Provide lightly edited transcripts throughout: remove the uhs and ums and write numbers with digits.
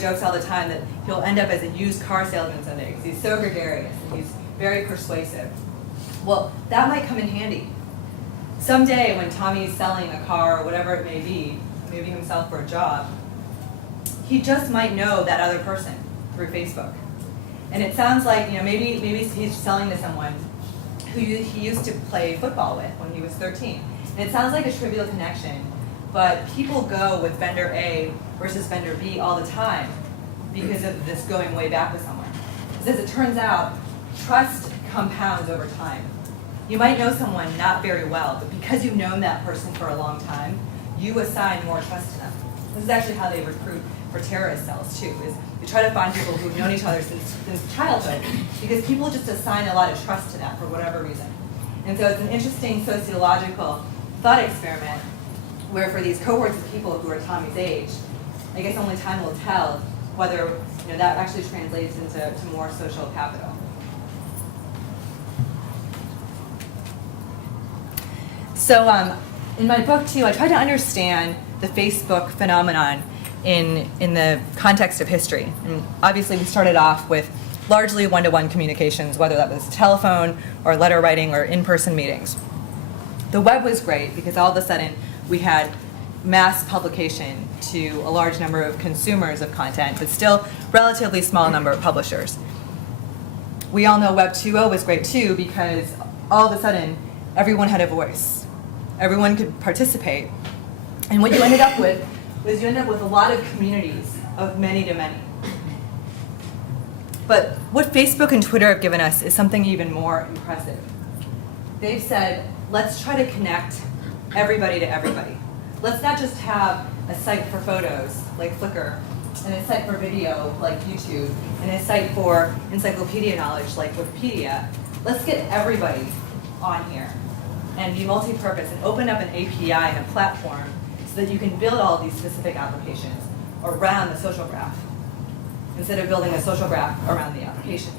jokes all the time that he'll end up as a used car salesman someday because he's so gregarious and he's very persuasive. Well, that might come in handy. Someday when Tommy's selling a car or whatever it may be, moving himself for a job, he just might know that other person through Facebook. And it sounds like, maybe he's selling to someone who he used to play football with when he was 13. And it sounds like a trivial connection, but people go with vendor A versus vendor B all the time because of this going way back with someone. Because as it turns out, trust compounds over time. You might know someone not very well, but because you've known that person for a long time, you assign more trust to them. This is actually how they recruit for terrorist cells too, is you try to find people who've known each other since childhood, because people just assign a lot of trust to that for whatever reason. And so it's an interesting sociological thought experiment where for these cohorts of people who are Tommy's age, I guess only time will tell whether that actually translates into more social capital. So in my book too, I tried to understand the Facebook phenomenon in the context of history. And obviously we started off with largely one-to-one communications, whether that was telephone or letter writing or in-person meetings. The web was great because all of a sudden we had mass publication to a large number of consumers of content, but still relatively small number of publishers. We all know Web 2.0 was great too because all of a sudden everyone had a voice. Everyone could participate. And what you ended up with was a lot of communities of many to many. But what Facebook and Twitter have given us is something even more impressive. They've said, let's try to connect everybody to everybody. Let's not just have a site for photos like Flickr, and a site for video like YouTube, and a site for encyclopedia knowledge like Wikipedia. Let's get everybody on here and be multi-purpose and open up an API and a platform so that you can build all of these specific applications around the social graph instead of building a social graph around the applications.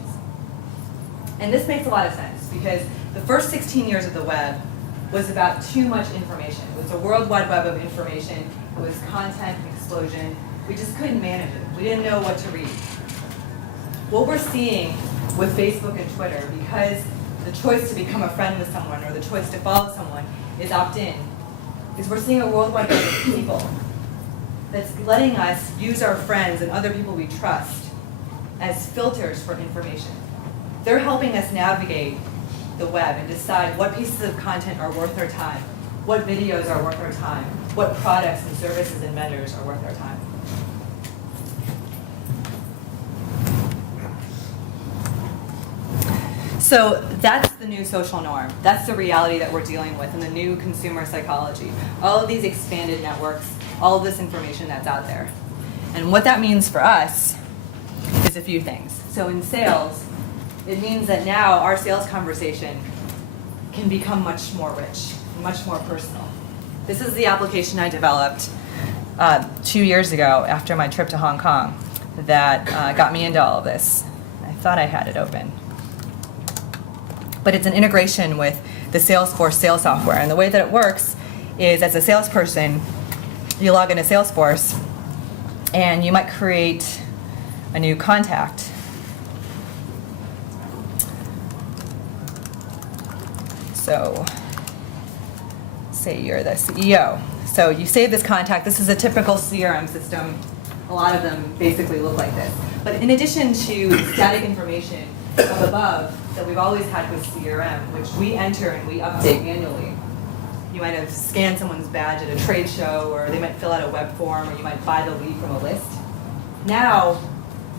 And this makes a lot of sense because the first 16 years of the web was about too much information. It was a world wide web of information. It was content explosion. We just couldn't manage it. We didn't know what to read. What we're seeing with Facebook and Twitter, because the choice to become a friend with someone or the choice to follow someone is opt-in, is we're seeing a worldwide web of people that's letting us use our friends and other people we trust as filters for information. They're helping us navigate the web and decide what pieces of content are worth our time, what videos are worth our time, what products and services and vendors are worth our time. So that's the new social norm. That's the reality that we're dealing with in the new consumer psychology. All of these expanded networks, all of this information that's out there. And what that means for us is a few things. So in sales, it means that now our sales conversation can become much more rich, much more personal. This is the application I developed 2 years ago after my trip to Hong Kong that got me into all of this. I thought I had it open. But it's an integration with the Salesforce sales software. And the way that it works is as a salesperson, you log into Salesforce and you might create a new contact. So say you're the CEO. So you save this contact. This is a typical CRM system. A lot of them basically look like this. But in addition to static information up above that we've always had with CRM, which we enter and we update manually. You might have scanned someone's badge at a trade show, or they might fill out a web form, or you might buy the lead from a list. Now,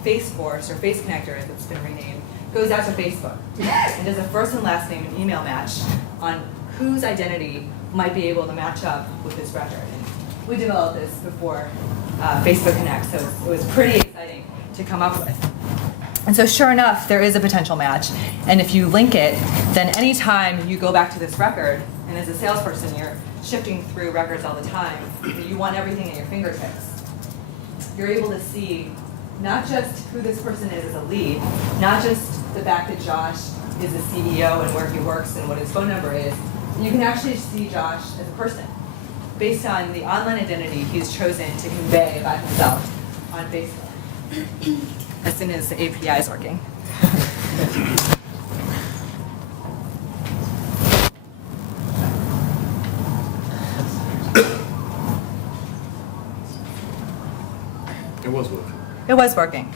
Faceforce, or Face Connector as it's been renamed, goes out to Facebook and does a first and last name and email match on whose identity might be able to match up with this record. And we developed this before Facebook Connect, so it was pretty exciting to come up with. And so sure enough, there is a potential match. And if you link it, then anytime you go back to this record, and as a salesperson, you're shifting through records all the time, you want everything at your fingertips. You're able to see not just who this person is as a lead, not just the fact that Josh is the CEO and where he works and what his phone number is. You can actually see Josh as a person based on the online identity he's chosen to convey about himself on Facebook. as soon as the API is working. It was working. It was working.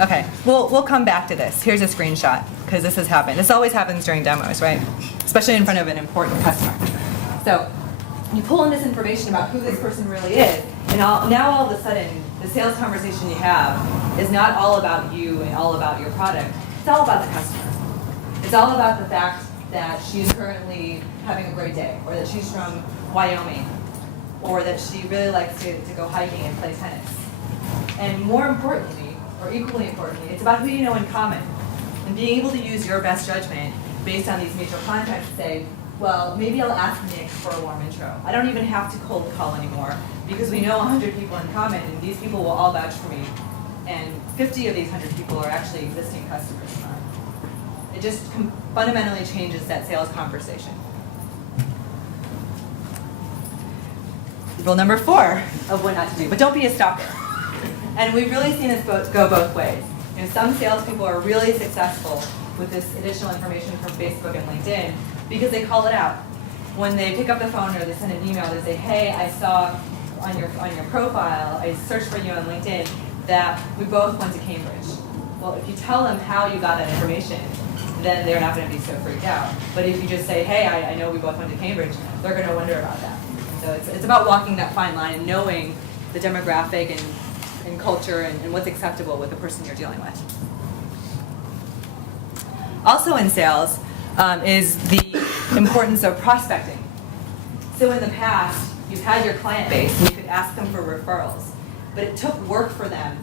Okay, we'll come back to this. Here's a screenshot, because this has happened. This always happens during demos, right? Especially in front of an important customer. So you pull in this information about who this person really is, and now all of a sudden, the sales conversation you have is not all about you and all about your product. It's all about the customer. It's all about the fact that she's currently having a great day, or that she's from Wyoming, or that she really likes to go hiking and play tennis. And more importantly, or equally importantly, it's about who you know in common. And being able to use your best judgment based on these mutual contacts to say, well, maybe I'll ask Nick for a warm intro. I don't even have to cold call anymore because we know 100 people in common and these people will all vouch for me. And 50 of these 100 people are actually existing customers of mine. It just fundamentally changes that sales conversation. Rule number 4 of what not to do, but don't be a stalker. And we've really seen this go both ways. You know, some salespeople are really successful with this additional information from Facebook and LinkedIn because they call it out. When they pick up the phone or they send an email, they say, hey, I saw on your profile, I searched for you on LinkedIn, that we both went to Cambridge. Well, if you tell them how you got that information, then they're not going to be so freaked out. But if you just say, hey, I know we both went to Cambridge, they're going to wonder about that. So it's about walking that fine line and knowing the demographic and culture and what's acceptable with the person you're dealing with. Also in sales is the importance of prospecting. So in the past, you've had your client base and you could ask them for referrals, but it took work for them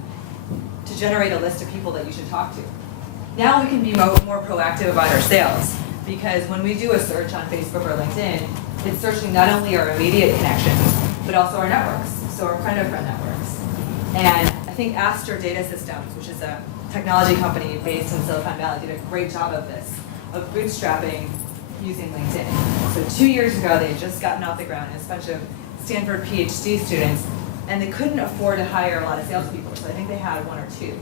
to generate a list of people that you should talk to. Now we can be more proactive about our sales because when we do a search on Facebook or LinkedIn, it's searching not only our immediate connections, but also our networks, so our friend-of-friend networks. And I think Aster Data Systems, which is a technology company based in Silicon Valley, did a great job of this, of bootstrapping using LinkedIn. So 2 years ago, they had just gotten off the ground, a bunch of Stanford PhD students, and they couldn't afford to hire a lot of salespeople, so I think they had 1 or 2.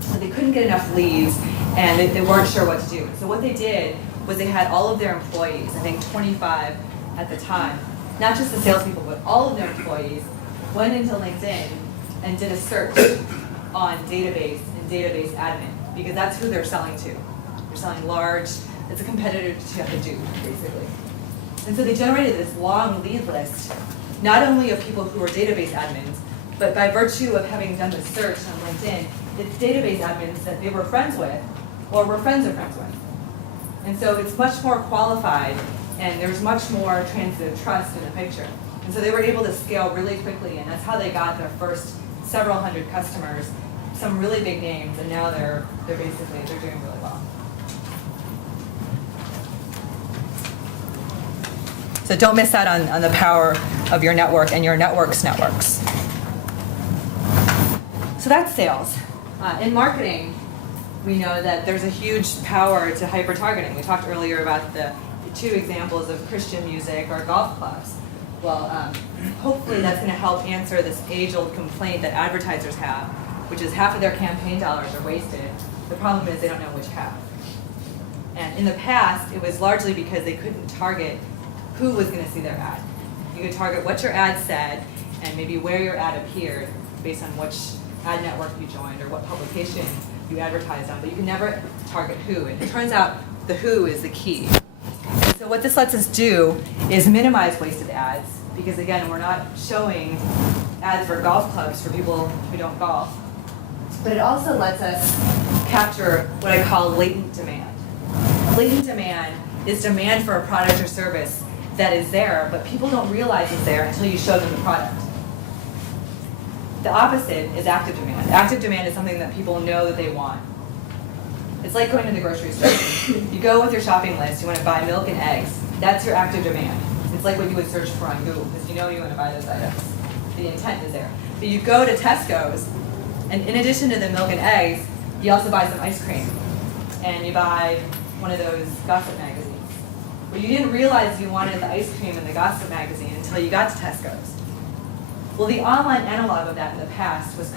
So they couldn't get enough leads, and they weren't sure what to do. So what they did was they had all of their employees, I think 25 at the time, not just the salespeople, but all of their employees, went into LinkedIn and did a search on database and database admin, because that's who they're selling to. They're selling large, it's a competitor to Hadoop, basically. And so they generated this long lead list, not only of people who were database admins, but by virtue of having done the search on LinkedIn, it's database admins that they were friends with or were friends of friends with. And so it's much more qualified and there's much more transitive trust in the picture. And so they were able to scale really quickly, and that's how they got their first several hundred customers, some really big names, and now they're doing really well. So don't miss out on the power of your network and your network's networks. So that's sales. In marketing, we know that there's a huge power to hyper-targeting. We talked earlier about the 2 examples of Christian music or golf clubs. Well, hopefully that's going to help answer this age-old complaint that advertisers have, which is half of their campaign dollars are wasted. The problem is they don't know which half. And in the past, it was largely because they couldn't target who was going to see their ad. You could target what your ad said and maybe where your ad appeared based on which ad network you joined or what publication you advertised on, but you can never target who. And it turns out the who is the key. So what this lets us do is minimize wasted ads, because again, we're not showing ads for golf clubs for people who don't golf. But it also lets us capture what I call latent demand. Latent demand is demand for a product or service that is there, but people don't realize it's there until you show them the product. The opposite is active demand. Active demand is something that people know that they want. It's like going to the grocery store. You go with your shopping list, you want to buy milk and eggs. That's your active demand. It's like what you would search for on Google, because you know you want to buy those items. The intent is there. But you go to Tesco's, and in addition to the milk and eggs, you also buy some ice cream. And you buy one of those gossip magazines. Well, you didn't realize you wanted the ice cream in the gossip magazine until you got to Tesco's. Well, the online analog of that in the past was